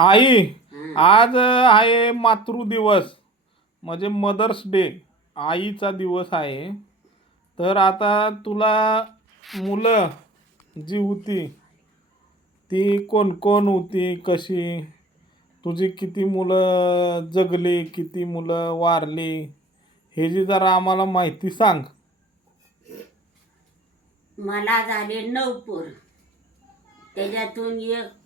आई, आज आहे मातृदिवस म्हणजे मदर्स डे, आईचा दिवस आहे. तर आता तुला मुलं जी होती ती कोण कोण होती, कशी, तुझी किती मुलं जगली, किती मुलं वारली, हे जी जरा आम्हाला माहिती सांग. मला झाले 9 पोर. त्याच्यातून एक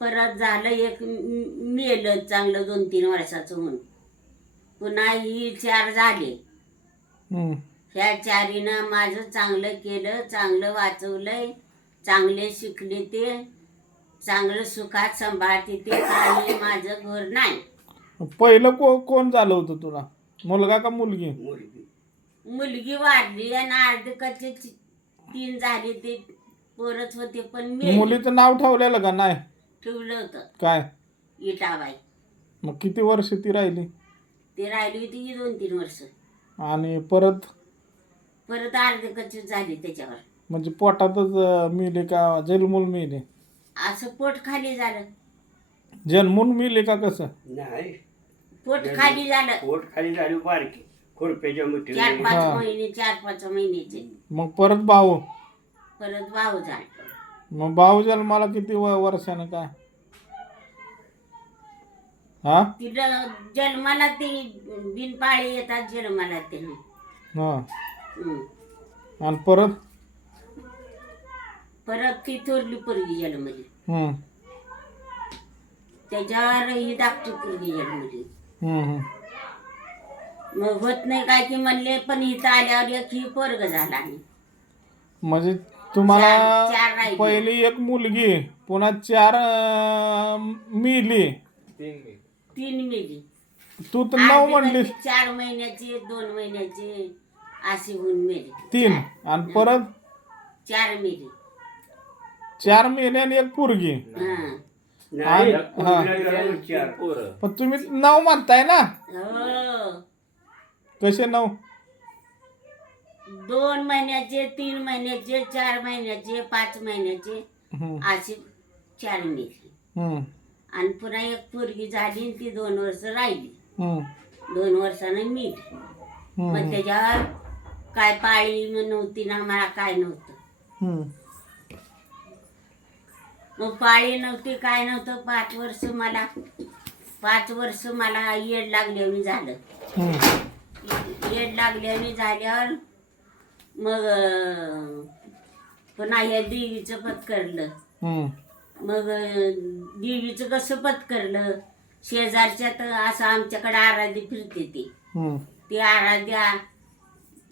परत झालं, एक मेलं चांगलं 2-3 वर्षाचं म्हणून. पुन्हा ही 4 झाले. हम्म. ह्या 4नं माझं चांगलं केलं, चांगलं वाचवलंय, चांगले शिकले, ते चांगलं सुखात सांभाळते, ते काही माझं घर नाही. पहिलं कोण झालं होतं तुला, मुलगा का मुलगी? मुलगी वाढली आणि अर्धकचे 3 झाले, ते पोरच होते पण मुलीचं नाव ठेवलेलं का नाही? ठेवलं होतं. काय? इटाबाई. मग किती वर्ष ती राहिली? ती राहिली होती की 2-3 वर्ष. आणि परत अर्धकचे झाली त्याच्यावर. म्हणजे पोटातच मिले का जन्मून मिले? असं पोट खाली झालं. जन्मून मिले का कसं? नाही, पोट खाली झालं. पोट खाली झाली बारकी खुरप्याच्या 4-5 हा. महिने, 4-5 महिन्याचे. मग परत भाऊ? परत भाऊ झाला. मग भाऊ जन्माला किती वर्षानं काय? हा तिला जन्माला ती बिनपाळी येतात जन्माला ते. हा. हं. आणि परत? परत ती थोरली पोरगी जन्मली. हम्म. त्याच्यावर ही धाकटी पोरगी जन्मली. हम्म. मग होत नाही काय की म्हणले, पण इथं आल्यावर एक ही पोरग झाला नाही. म्हणजे तुम्हाला चार राहिली. पहिली एक मुलगी, पुन्हा 4 मिली, 3 मेली. तू तर 9 म्हणलीस. 4 महिन्याचे, 2 महिन्याचे अशी होऊन मेली. 3 आणि परत 4 मेली. 4 मेले आणि एक पोरगी. हं. नाही, हा. पोरीला 4 पोरं. पण तुम्ही 9 म्हणताय ना, हो. कसे 9? 2 महिन्याचे, 3 महिन्याचे, 4 महिन्याचे, 5 महिन्याचे अशी 4 मेली. आणि पुन्हा एक पोरगी झाली आणि ती 2 वर्ष राहिली. 2 वर्षानं मीठ. मग त्याच्यावर काय पाळी नव्हती ना, मला काय नव्हतं. मग पाळी नव्हती, काय नव्हतं. 5 वर्ष मला येड लागल्याने झालं. येड लागल्याने झाल्यावर मग पुन्हा ह्या देवीचं पत्करलं. मग देवीचं कसं पत्करलं, शेजारच्यात असं आमच्याकडे आराधी फिरते ती आराध्या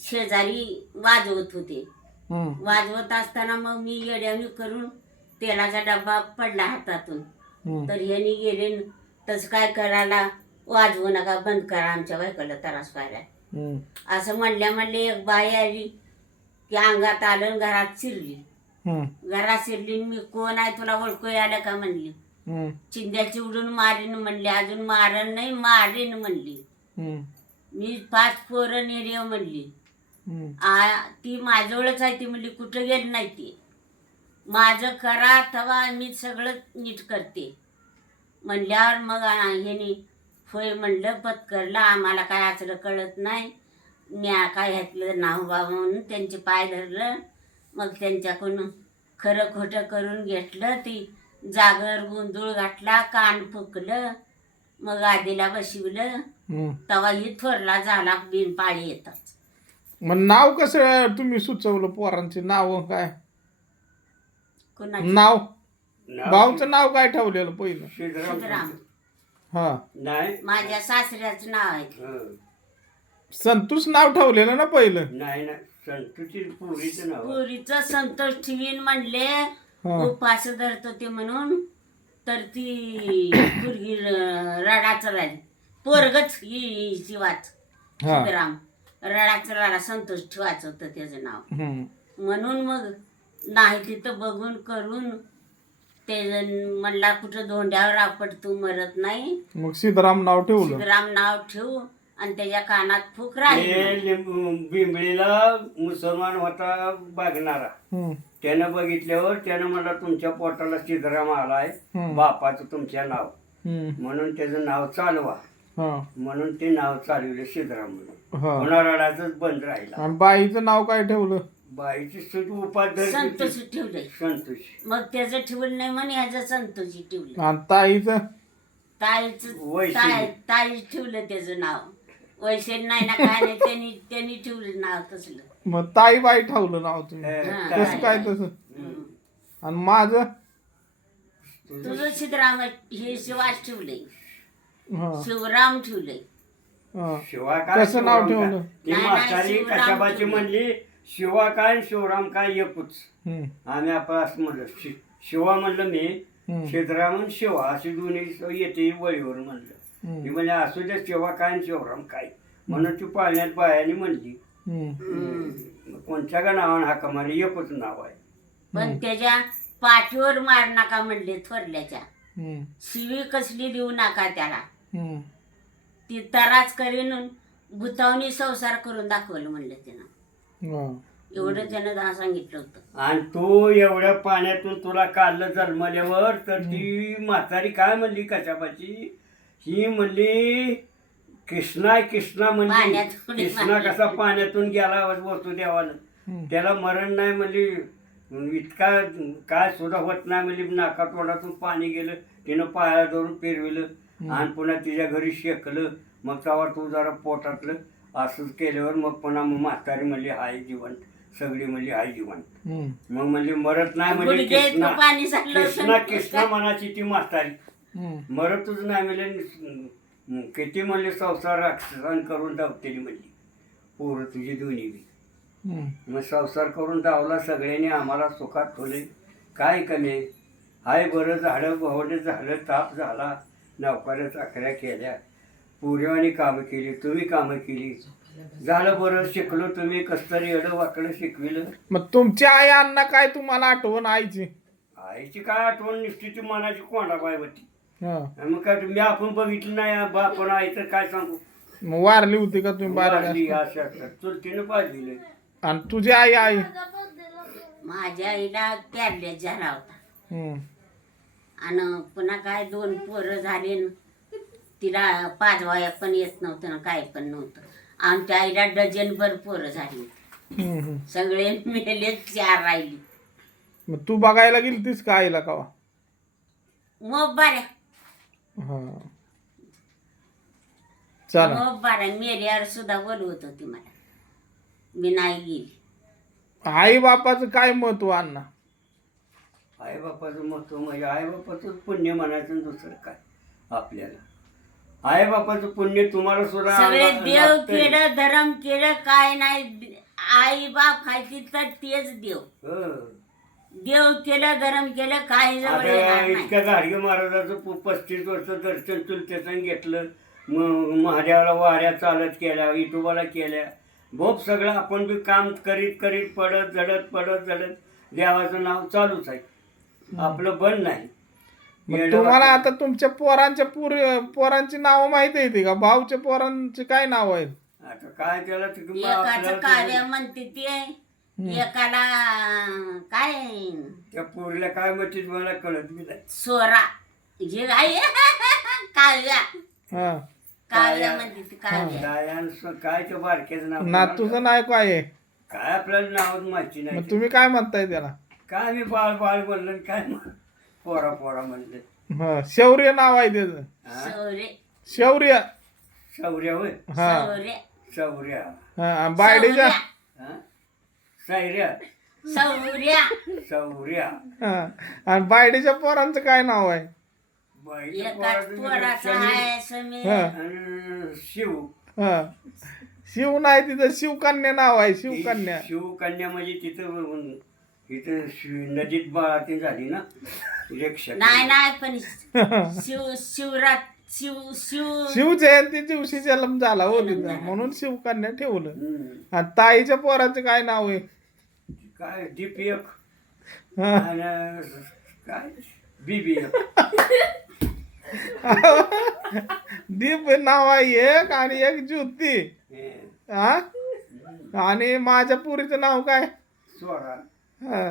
शेजारी वाजवत होते. वाजवत असताना मग मी येड्याने करून तेलाचा डब्बा पडला हातातून. तर ह्यानी गेले, तसं काय करायला, वाजवू नका, बंद करा, आमच्या बायकोला त्रास व्हायला. असं म्हणले एक बाई आली की अंगात आलं आणि घरात शिरली. घरात शिरली. मी कोण आहे, तुला ओळखू आलं का म्हणली. चिंध्याची उडून मारीन म्हणली. अजून मारण नाही, मारीन म्हणली. मी 5 पोरं नेरे म्हणली. ती माझ्याजवळच आहे ती म्हणली, कुठं गेली नाही ती. माझं करा तेव्हा मी सगळं नीट करते म्हणल्यावर मग ह्यानी होय म्हणलं, पत्करला. आम्हाला काय असलं कळत नाही. मी काय ह्यातलं नाव बाबा म्हणून त्यांचे पाय धरलं. मग त्यांच्याकडून खरं खोटं करून घेतलं. ती जागर गोंधळ घातला, कान फुकलं. मग आधीला बसवलं. तेव्हा ही थोरला झाला, बिनपाळी येतात. मग नाव कसं तुम्ही सुचवलं पोरांचे नाव? काय कोणाचं? नाव? भाऊचं नाव काय ठेवलेलं पहिलं? सिद्धराम. हा. नाही, माझ्या सासऱ्याचं नाव आहे. संतोष नाव ठेवलेलं ना पहिलं? नाही, संतोषी पोरीचं नाव. पुरीचं संतोष ठेवीन म्हणले, उपास धरत होते म्हणून. तर ती पुरगी रडाचं राहिली. पोरगच ही शिवाच सिद्धराम रडाचं राहिला. संतोष ठेवायचं होतं त्याचं नाव. म्हणून मग नाही तिथं बघून करून ते म्हणला, कुठं धोंड्यावर आपट तू मरत नाही, मग सिद्धराम नाव ठेवलं. सिद्धराम नाव ठेवू. आणि त्याच्या कानात फूक राहिली. बिंबळीला मुसलमान होता बघणारा, त्यानं बघितल्यावर त्यानं मला तुमच्या पोटाला सिद्धराम आलाय हम्म. बापाचं तुमच्या नाव हम्म. म्हणून त्याचं नाव चालवा हा. म्हणून ते नाव चालवलं सिद्धराम म्हणून हा. पुन्हा रडायचंच बंद राहिला. आणि बाईचं नाव काय ठेवलं? बाईची सुट उपाध्याय संतोषी ठेवलंय. संतोषी. मग त्याचं ठेवलं नाही म्हणे ह्याचं संतोषी ठेवलं. आणि ताईचं? ताईच ठेवलं त्याचं नाव. वैसेन नाही ना काय नाही, त्यांनी ठेवलं नाव तसलं. मग ताई बाई ठेवलं नाव तुम्ही? हा. कसं काय तसं? हम्म. आणि माझं? तुझं सिद्धराम हे शिवास ठेवलंय, हा. शिवराम ठेवलंय. हा. शिवा काय कसं नाव शिवराम ठेवलं? काय? ती नाही, म्हातारी शिवराम कशाबाची ठेवलं. म्हणली शिवा काय शिवराम काय एकूच. हम्म. आम्ही आपण असं म्हणलं शिवा म्हणलं मी, हम्म. सिद्धराम आणि शिवा अशी दोन्ही येते वळीवर म्हणलं. हम्म. मी म्हणजे असू द्या शिवा काय आणि शिवराम काय म्हणून ती पाळण्यात बायाने म्हणली. हम्म. मग कोणत्या का नावानं हाका मारली एकच नाव आहे. पण त्याच्या पाठीवर मार नका म्हणले थोरल्याच्या. हम्म. शिवी कसली देऊ नका त्याला. हम्म. ती तराच करीन भूतावनी संसार करून दाखवलं म्हणलं त्यानं. हा. एवढं त्यानं सांगितलं होतं. आणि तू एवढ्या पाण्यातून तुला काढलं जन्मल्यावर तर ती म्हातारी काय म्हणली कशापाची? ही म्हणली कृष्णा कृष्णा म्हणली. पाण्यात उडी कृष्णा मारली. कसा पाण्यातून गेला वस्तू देवानं हम्म. त्याला मरण नाही म्हणली. इतका काय सुद्धा होत नाही म्हणली. नाका तोंडातून पाणी गेलं, तिनं पायाला धरून पेरविलं आणि पुन्हा तिच्या घरी शेकलं. मग तेव्हा तू जरा पोटातलं असंच केल्यावर मग पुन्हा मग म्हातारी म्हणली हाय जिवंत, सगळी म्हणली हाय जिवंत. हम्म. मग म्हणली मरत नाही म्हणजे गुडघे कृष्णा इतकं पाणी साठलं होतं. कृष्णा कृष्णा मनाची ती म्हातारी हम्म. मरतच नाही म्हणजे किती म्हणले संसार राक्षसान करून धावतेली म्हणली पोरं तुझी दोन्ही बी. हम्म. मग संसार करून धावला सगळ्यांनी आम्हाला सुखात ठेवले. काय कमी आहे? हाय बरं झालं भवडे झालं ताप झाला, नौकऱ्या चाकऱ्या केल्या, पुऱ्यावानी कामं केली, तुम्ही कामं केली, झालं बरं शिकलो. तुम्ही कसतरी एवढं वाकडं शिकविलं. मग तुमची आई अण्णा काय तुम्हाला आठवण आईची? आईची काय आठवण निसती ती मनाची कोंडाबाई होती. हा. मग काय मी आपण बघितलं नाही बापण आई तर काय सांगू. मग वारली होती का तुम्ही वारली बारा? अशा चुलतीनं पाजलेलं. आणि तुझी आई? माझ्या आईला कॅरलेट झाला होता. हम्म. आणि पुन्हा काय 2 पोरं झाले न. तिला पाजवाया पण येत नव्हतं ना काय पण नव्हतं. आमच्या आईला डझनभर पोरं झाली. हम्म. हम्म. सगळे मेले, 4 राहिली. मग तू बघायला गेलतीस का आईला कवा? मग बऱ्या हा. चला. मग बऱ्या मेल्यावर सुद्धा बोलवत होती मला. मी नाही गेली. आई बापाचं काय महत्व अण्णा? आई बापाचं महत्व म्हणजे आई बापाचं पुण्य म्हणायचं आणि दुसरं काय आपल्याला. आई बापाचं पुण्य तुम्हाला सुद्धा सगळे देव लागतंय. केलं, धर्म केलं, काय नाही. आई बाप हायची तर तेच देव. हं. देव केलं, धर्म केलं, काही जवळ येणार आता नाही. इतक्या गाडगे महाराजाचं 35 वर्ष दर्शन चुलत्याचं घेतलं. मग महादेवाला वाऱ्या चालत केल्या, इटोबाला केल्या. भोप सगळं आपण बी काम करीत करीत पडत झडत देवाचं नाव चालूच आहे. आपलं बंद नाही. मग तुम्हाला आता तुमच्या पोरांची नावं माहिती येते का? भाऊच्या पोरांची काय नाव आहेत? आता काय त्याला एकाचं काव्य म्हणते ते, एकाला काय त्या पोरीला काय म्हणते मला कळत बी नाही. सोरा हे काय काव्या हा. काव्या म्हणते ती काव्या. काय त्या बारक्याचं नाव नातूचं नाव काय आहे? काय आपल्याला नावच माहिती मग नाही. तुम्ही काय म्हणताय त्याला? काय मी बाळ बाळ म्हणलं आणि काय पोरा म्हणलं. हा. शौर्य नाव आहे त्याचं. शौर्य शौर्य. शौर्य होय. हा. शौर्य शौर्या. हा. बायडीच्या. हा? सायऱ्या. शौर्या. हा. आणि बायडीच्या पोरांचं काय नाव आहे? बाईच्या एकाच पोराचं पोराचा शनी आहे समीर. हा. आणि शिव. हा. शिव नाही, तिथं शिवकन्या नाव आहे. शिवकन्या. शिवकन्या म्हणजे तिथं नदीत बाळाती झाली ना इलेक्शन. नाही पण शिवरात शिव शिवजयंती दिवशी जन्म झाला हो तिथं, म्हणून शिवकन्या ठेवलं. आणि ताईच्या पोराचं काय नाव आहे? काय दीपक हा. आणि काय बीबी. दीप नाव आहे एक, आणि एक ज्योती. हा. आणि माझ्या पुरीचं नाव काय? स्वरा. हा.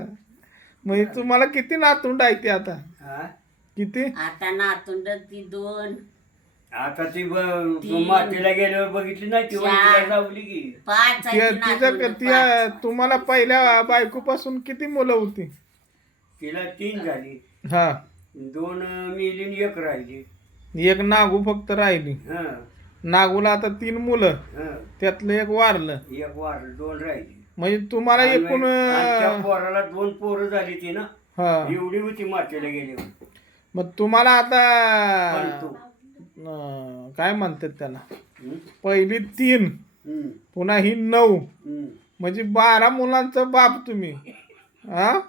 म्हणजे तुम्हाला किती नातूंड आहे ते आता? हा? किती? आता नातुंड ती 2 आता ती तू मातीला गेल्यावर बघितली नाही ती वहिनीला लावली की 5 आहे ती नातुंड, तुम्हाला पहिल्या बायकोपासून किती मुलं होती? तिला 3 झाली, हा, 2 मेली आणि 1 राहिली. एक नागू फक्त राहिली. हं, नागूला आता 3 मुलं, हं. त्यातलं एक वारलं. 1 वारली, 2 राहिली. म्हणजे तुम्हाला एकूण आणि त्या पोराला 2 पोरं झाली ती ना, हा, एवढी होती मातीला गेल्यावर. मग तुम्हाला आता पण तू काय म्हणतात त्याला, हं? पहिली 3 हं, पुन्हा ही 9, हं. म्हणजे 12 मुलांचा बाप तुम्ही. हा,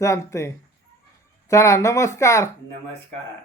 चालतंय. चला, नमस्कार. नमस्कार.